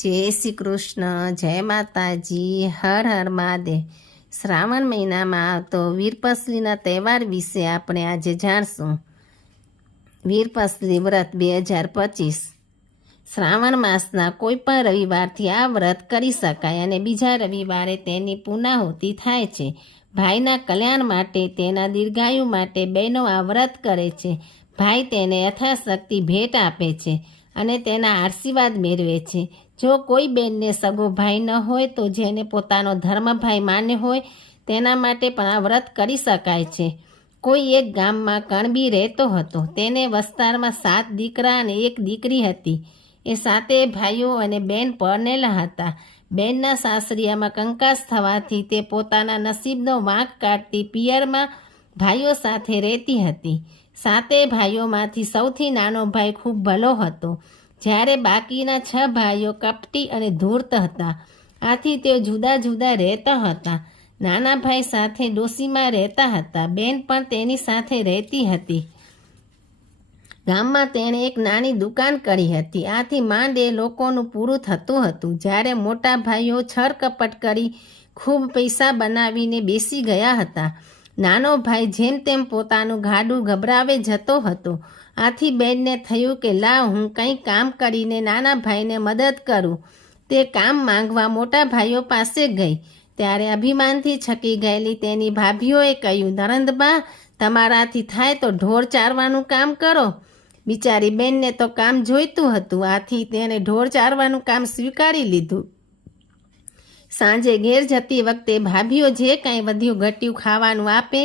જય શ્રી કૃષ્ણ, જય માતાજી, હર હર મહાદેવ. શ્રાવણ મહિનામાં આવતો વીરપસલીના તહેવાર વિશે આપણે આજે જાણશું. વીરપસલી વ્રત 2025. શ્રાવણ માસના કોઈ પણ રવિવારથી આ વ્રત કરી શકાય અને બીજા રવિવારે તેની પૂર્ણાહુતિ થાય છે. ભાઈના કલ્યાણ માટે, તેના દીર્ઘાયુ માટે બહેનો આ વ્રત કરે છે. ભાઈ તેને યથાશક્તિ ભેટ આપે છે અને તેના આશીર્વાદ મેળવે છે. જો કોઈ બહેનને સગો ભાઈ ન હોય તો જેને પોતાનો ધર્મભાઈ માન્યો હોય તેના માટે પણ આ વ્રત કરી શકાય છે. કોઈ એક ગામમાં કણબી રહેતો હતો. તેને વસ્તારમાં 7 દીકરા અને 1 દીકરી હતી. એ 7 ભાઈઓ અને બેન પરણેલા હતા. બેનના સાસરિયામાં કંકાસ થવાથી તે પોતાના નસીબનો વાંક કાઢતી પિયરમાં ભાઈઓ સાથે રહેતી હતી. 7 ભાઈઓમાંથી સૌથી નાનો ભાઈ ખૂબ ભલો હતો, જ્યારે બાકીના 6 ભાઈઓ કપટી અને ધૂર્ત હતા. આથી તેઓ જુદા જુદા રહેતા હતા. નાના ભાઈ સાથે ડોશીમાં રહેતા હતા. બેન પણ તેની સાથે રહેતી હતી. ગામમાં તેણે એક નાની દુકાન કરી હતી. આથી માંડ એ લોકોનું પૂરું થતું હતું. જ્યારે મોટા ભાઈઓ છળકપટ કરી ખૂબ પૈસા બનાવીને બેસી ગયા હતા. નાનો ભાઈ જેમ તેમ પોતાનું ગાડું ગભરાવે જતો હતો. આથી બેનને થયું કે લાવ હું કંઈ કામ કરીને નાના ભાઈને મદદ કરું. તે કામ માંગવા મોટા ભાઈઓ પાસે ગઈ. ત્યારે અભિમાનથી છકી ગયેલી તેની ભાભીઓએ કહ્યું, નરંદબા, તમારાથી થાય તો ઢોર ચારવાનું કામ કરો. બિચારી બેનને તો કામ જોઈતું હતું. આથી તેણે ઢોર ચારવાનું કામ સ્વીકારી લીધું. સાંજે ઘેર જતી વખતે ભાભીઓ જે કાંઈ વધ્યું ઘટ્યું ખાવાનું આપે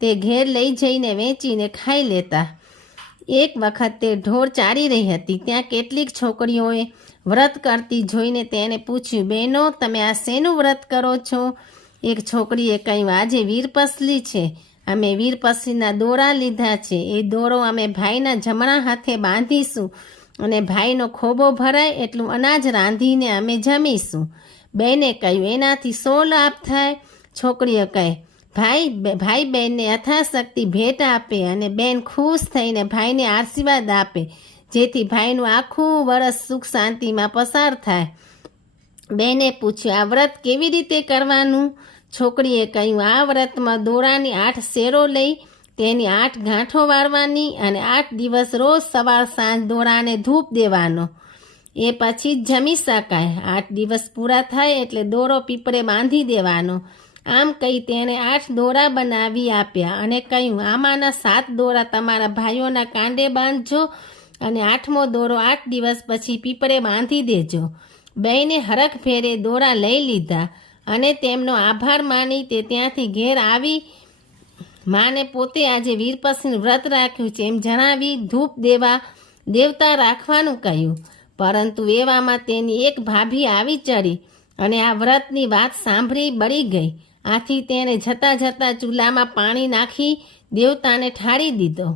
તે ઘેર લઈ જઈને વેચીને ખાઈ લેતા. એક વખત તે ઢોર ચારી રહી હતી. ત્યાં કેટલીક છોકરીઓએ વ્રત કરતી જોઈને તેને પૂછ્યું, બહેનો, તમે આ શેનું વ્રત કરો છો? એક છોકરીએ કહ્યું, આજે વીરપસલી છે. અમે વીરપસલીના દોરા લીધા છે. એ દોરો અમે ભાઈના જમણા હાથે બાંધીશું અને ભાઈનો ખોબો ભરાય એટલું અનાજ રાંધીને અમે જમીશું. બેને કહ્યું, એનાથી 100 લાભ થાય? છોકરીઓ કહે, ભાઈ બહેનને યથાશક્તિ ભેટ આપે અને બેન ખુશ થઈને ભાઈને આશીર્વાદ આપે, જેથી ભાઈનું આખું વર્ષ સુખ શાંતિમાં પસાર થાય. બેને પૂછ્યું, આ વ્રત કેવી રીતે કરવાનું? છોકરીએ કહ્યું, આ વ્રતમાં દોરાની 8 શેરો લઈ તેની 8 ગાંઠો વાળવાની અને 8 દિવસ રોજ સવાર સાંજ દોરાને ધૂપ દેવાનો. એ પછી જ જમી શકાય. 8 દિવસ પૂરા થાય એટલે દોરો પીપળે બાંધી દેવાનો. આમ કહી તેણે 8 દોરા બનાવી આપ્યા અને કહ્યું, આમાંના 7 દોરા તમારા ભાઈઓના કાંડે બાંધજો અને 8મો દોરો 8 દિવસ પછી પીપળે બાંધી દેજો. બેને હરખભેરે દોરા લઈ લીધા અને તેમનો આભાર માની તે ત્યાંથી ઘેર આવી માને પોતે આજે વીરપસલીનું વ્રત રાખ્યું છે એમ જણાવી ધૂપ દેવતા રાખવાનું કહ્યું. પરંતુ એવામાં તેની એક ભાભી આવી ચડી અને આ વ્રતની વાત સાંભળી બળી ગઈ. આથી તેણે જતાં જતાં ચૂલામાં પાણી નાખી દેવતાને ઠાળી દીધો.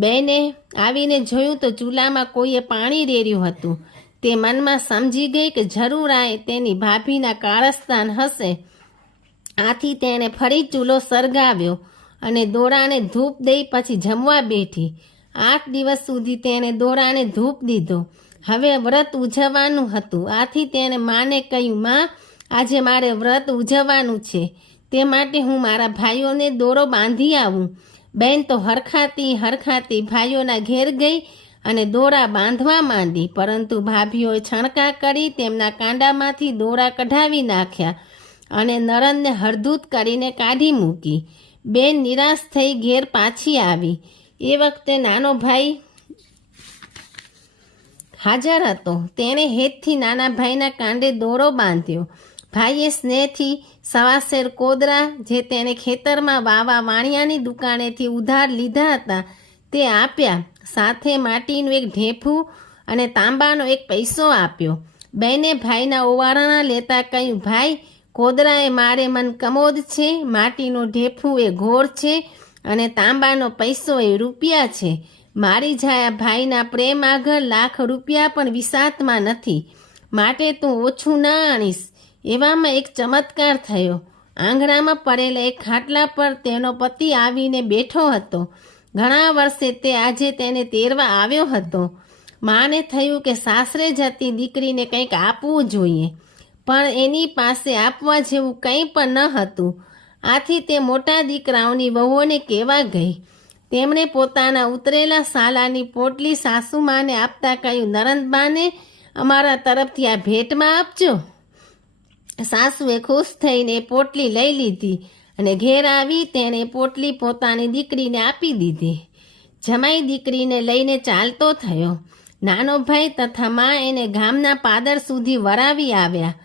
બેને આવીને જોયું તો ચૂલામાં કોઈએ પાણી રેડ્યું હતું. તે મનમાં સમજી ગઈ કે જરૂર આ તેની ભાભીના કારસ્તાન હશે. આથી તેણે ફરી ચૂલો સળગાવ્યો અને દોરાને ધૂપ દઈ પછી જમવા બેઠી. 8 દિવસ સુધી તેણે દોરાને ધૂપ દીધો. હવે વ્રત ઉજવવાનું હતું. આથી તેણે માને કહ્યું, માં, આજે મારે વ્રત ઉજવવાનું છે, તે માટે હું મારા ભાઈઓને દોરો બાંધી આવું. બેન તો હરખાતી ભાઈઓના ઘેર ગઈ અને દોરા બાંધવા માંડી. પરંતુ ભાભીઓએ છણકા કરી તેમના કાંડામાંથી દોરા કઢાવી નાખ્યા અને નરણને હળધૂત કરીને કાઢી મૂકી. બેન નિરાશ થઈ ઘેર પાછી આવી. એ વખતે નાનો ભાઈ હાજર હતો. તેણે હેતથી નાના ભાઈના કાંડે દોરો બાંધ્યો. ભાઈએ સ્નેહથી 1.25 શેર કોદરા, જે તેણે ખેતરમાં વાણિયાની દુકાનેથી ઉધાર લીધા હતા, તે આપ્યા. સાથે માટીનું એક ઢેફું અને તાંબાનો 1 પૈસો આપ્યો. બેને ભાઈના ઓવારણા લેતા કહ્યું, ભાઈ, કોદરા એ મારે મન કમોદ છે, માટીનું ઢેફું એ ઘોર છે અને તાંબાનો પૈસો એ રૂપિયા છે. મારી જાયા ભાઈના પ્રેમ આગળ લાખ રૂપિયા પણ વિસાતમાં નથી, માટે તું ઓછું ના આણીશ. એવામાં એક ચમત્કાર થયો. આંગણામાં પડેલા એક ખાટલા પર તેનો પતિ આવીને બેઠો હતો. ઘણા વર્ષે તે આજે તેને તેરવા આવ્યો હતો. માને થયું કે સાસરે જતી દીકરીને કંઈક આપવું જોઈએ, પણ એની પાસે આપવા જેવું કંઈ પણ ન હતું. આથી તે મોટા દીકરાઓની વહુઓને કહેવા ગઈ. તેમણે પોતાના ઉતરેલા સાલાની પોટલી સાસુમાને આપતા કહ્યું, નરંદબાને અમારા તરફથી આ ભેટમાં આપજો. સાસુએ ખુશ થઈને પોટલી લઈ લીધી અને ઘેર આવી તેણે પોટલી પોતાની દીકરીને આપી દીધી. જમાઈ દીકરીને લઈને ચાલતો થયો. નાનો ભાઈ તથા મા એને ગામના પાદર સુધી વરાવી આવ્યા.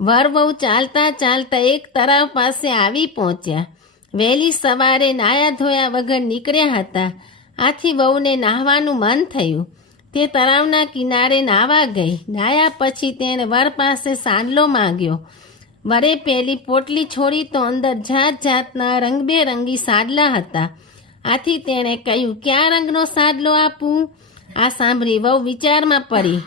વર વહુ ચાલતા ચાલતા એક તળાવ પાસે આવી પહોંચ્યા. વહેલી સવારે નાયા ધોયા વગર નીકળ્યા હતા. આથી વહુને નાહવાનું મન થયું. તે તળાવના કિનારે નાહવા ગઈ. નાહ્યા પછી તેણે વર પાસે સાંડલો માંગ્યો. વરે પેલી પોટલી છોડી તો અંદર જાત જાતના રંગબેરંગી સાડલા હતા. આથી તેણે કહ્યું, ક્યાં રંગનો સાડલો આપું? આ સાંભળી વહુ વિચારમાં પડી.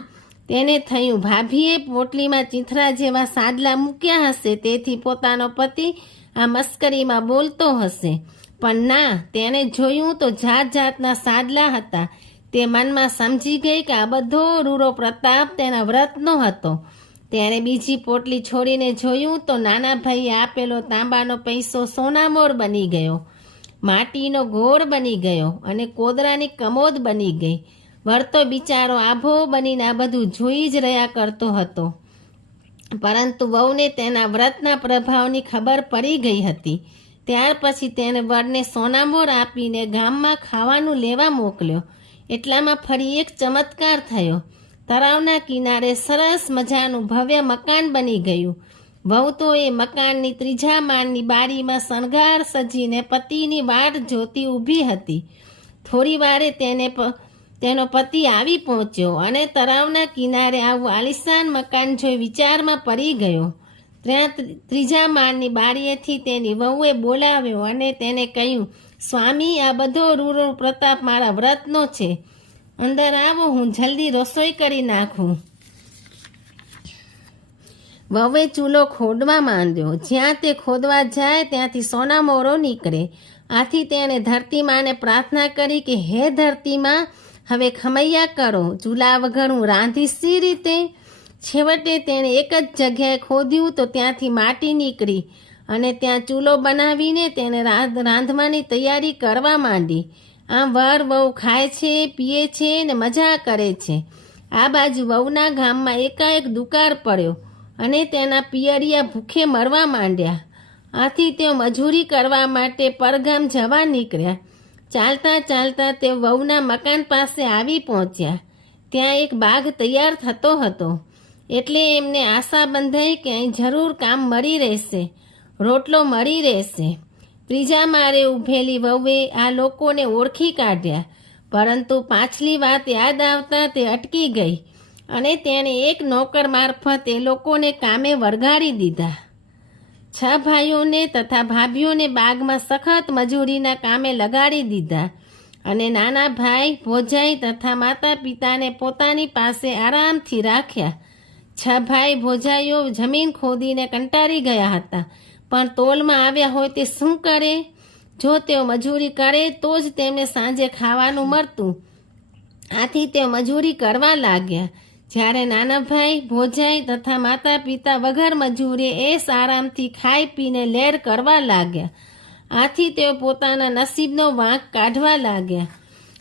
તેને થયું, ભાભીએ પોટલીમાં ચીંથરા જેવા સાડલા મૂક્યા હશે, તેથી પોતાનો પતિ આ મસ્કરીમાં બોલતો હશે. પણ ના, તેણે જોયું તો જાત જાતના સાડલા હતા. તે મનમાં સમજી ગઈ કે આ બધો રૂરો પ્રતાપ તેના વ્રતનો હતો. તેણે બીજી પોટલી છોડીને જોયું તો નાના ભાઈએ આપેલો તાંબાનો પૈસો સોનામોર બની ગયો, માટીનો ઘોર બની ગયો અને કોદરાની કમોદ બની ગઈ. વળતો બિચારો આભો બનીને આ બધું જોઈ જ રહ્યા કરતો હતો. પરંતુ વહુને તેના વ્રતના પ્રભાવની ખબર પડી ગઈ હતી. ત્યાર પછી તેણે વરને સોનામોર આપીને ગામમાં ખાવાનું લેવા મોકલ્યો. એટલામાં ફરી એક ચમત્કાર થયો. તળાવના કિનારે સરસ મજાનું ભવ્ય મકાન બની ગયું. વહુ તો એ મકાનની ત્રીજા માળની બારીમાં શણગાર સજીને પતિની વાટ જોતી ઊભી હતી. થોડી વારે તેનો પતિ આવી પહોંચ્યો અને તળાવના કિનારે આવું આલિશાન મકાન જોઈ વિચારમાં પડી ગયો. ત્યાં ત્રીજા માળની બારીએથી તેની વહુએ બોલાવ્યો અને તેને કહ્યું, સ્વામી, આ બધો રૂરો પ્રતાપ મારા વ્રતનો છે. અંદર આવો, હું જલ્દી રસોઈ કરી નાખું. વહુએ ચૂલો ખોદવા માંડ્યો. જ્યાં તે ખોદવા જાય ત્યાંથી સોનામોરો નીકળે. આથી તેણે ધરતીમાને પ્રાર્થના કરી કે હે ધરતીમાં, હવે ખમૈયા કરો. ચૂલા વગર હું રાંધીશ સી રીતે? છેવટે તેણે એક જ જગ્યાએ ખોદ્યું તો ત્યાંથી માટી નીકળી અને ત્યાં ચૂલો બનાવીને તેને રાંધવાની તૈયારી કરવા માંડી. આમ વર વહુ ખાય છે, પીએ છે ને મજા કરે છે. આ બાજુ વહુના ગામમાં એકાએક દુકાળ પડ્યો અને તેના પિયરિયા ભૂખે મરવા માંડ્યા. આથી તેઓ મજૂરી કરવા માટે પરગામ જવા નીકળ્યા. ચાલતા ચાલતા તેઓ વહુના મકાન પાસે આવી પહોંચ્યા. ત્યાં એક બાગ તૈયાર થતો હતો. એટલે એમને આશા બંધાઈ કે અહીં જરૂર કામ મળી રહેશે, રોટલો મળી રહેશે. ત્રીજા માળે ઊભેલી વહુએ આ લોકોને ઓળખી કાઢ્યા. પરંતુ પાછલી વાત યાદ આવતા તે અટકી ગઈ અને તેણે એક નોકર મારફત એ લોકોને કામે વળગાડી દીધા. 6 ભાઈઓને તથા ભાભીઓને બાગમાં સખત મજૂરીના કામે લગાડી દીધા અને નાના ભાઈ, ભોજાઈ તથા માતા પિતાને પોતાની પાસે આરામથી રાખ્યા. 6 ભાઈ ભોજાઈઓ જમીન ખોદીને કંટાળી ગયા હતા, પણ તોલમાં આવ્યા હોય તે શું કરે? જો તેઓ મજૂરી કરે તો જ તેમને સાંજે ખાવાનું મળતું. આથી તેઓ મજૂરી કરવા લાગ્યા. જ્યારે નાના ભાઈ, ભોજાઈ તથા માતા પિતા વગર મજૂરીએ એસ આરામથી ખાઈ પીને લેર કરવા લાગ્યા. આથી તેઓ પોતાના નસીબનો વાંક કાઢવા લાગ્યા.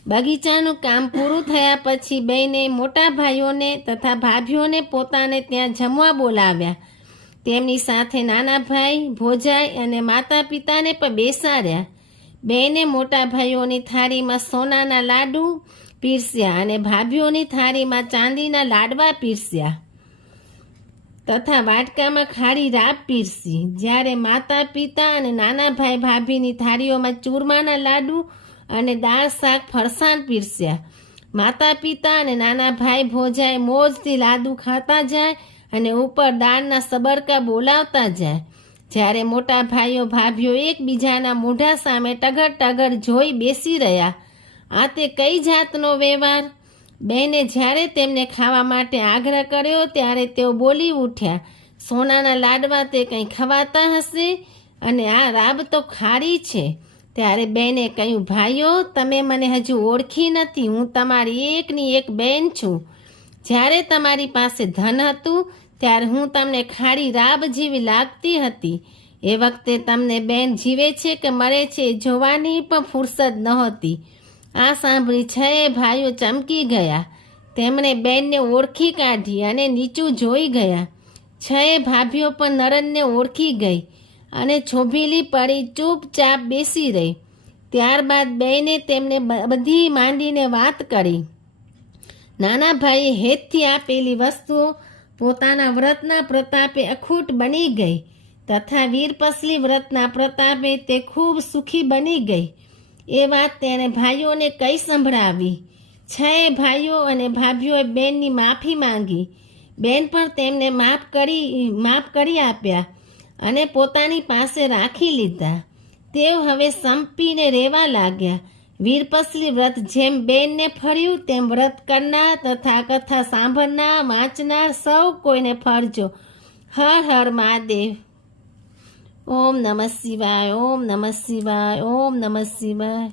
બગીચાનું કામ પૂરું થયા પછી બેને મોટા ભાઈઓને તથા ભાભીઓને પોતાને ત્યાં જમવા બોલાવ્યા. તેમની સાથે નાના ભાઈ, ભોજાઈ અને માતા પિતાને પણ બેસાડ્યા. બેને મોટા ભાઈઓની થાળીમાં સોનાના લાડુ પીરસ્યા અને ભાભીઓની થાળીમાં ચાંદીના લાડવા પીરસ્યા તથા વાટકામાં ખારી રાબ પીરસી. જ્યારે માતા પિતા અને નાના ભાઈ ભાભીની થાળીઓમાં ચૂરમાના લાડુ અને દાળ શાક ફરસાણ પીરસ્યા. માતા પિતા અને નાના ભાઈ ભોજાઈ મોજથી લાડુ ખાતા જાય અને ઉપર દાળના સબરકા બોલાવતા જાય. જ્યારે મોટા ભાઈઓ ભાભીઓ એકબીજાના મોઢા સામે ટગર ટગર જોઈ બેસી રહ્યા. આ તે કઈ જાતનો વ્યવહાર? બેને જ્યારે તેમને ખાવા માટે આગ્રહ કર્યો ત્યારે તેઓ બોલી ઉઠ્યા, સોનાના લાડવા તે કંઈ ખવાતા હશે અને આ રાબ તો ખારી છે. ત્યારે બેને કહ્યું, ભાઈઓ, તમે મને હજુ ઓળખી નથી. હું તમારી એકની એક બેન છું. જ્યારે તમારી પાસે ધન હતું ત્યારે હું તમને ખારી રાબ જેવી લાગતી હતી. એ વખતે તમને બેન જીવે છે કે મરે છે એ જોવાની પણ ફુરસદ નહોતી. આ સાંભળી 6 ભાઈઓ ચમકી ગયા. તેમણે બેનને ઓળખી કાઢી અને નીચું જોઈ ગયા. 6 ભાભીઓ પણ નરનને ઓળખી ગઈ અને છોભીલી પડી ચૂપચાપ બેસી રહી. ત્યારબાદ બેને તેમને બધી માંડીને વાત કરી. નાના ભાઈએ હેતથી આપેલી વસ્તુઓ પોતાના વ્રતના પ્રતાપે અખૂટ બની ગઈ તથા વીરપસલી વ્રતના પ્રતાપે તે ખૂબ સુખી બની ગઈ. એ વાત તેણે ભાઈઓને કઈ સંભળાવી. 6 ભાઈઓ અને ભાભીઓએ બેનની માફી માંગી. બેન પણ તેમને માફ કરી આપ્યા અને પોતાની પાસે રાખી લીધા. તેઓ હવે સંપીને રહેવા લાગ્યા. વીરપસલી વ્રત જેમ બેનને ફળ્યું તેમ વ્રત કરનાર તથા કથા સાંભળનાર વાંચનાર સૌ કોઈને ફળજો. હર હર મહાદેવ. ઓમ નમઃ શિવાય, ઓમ નમઃ શિવાય, ઓમ નમઃ શિવાય.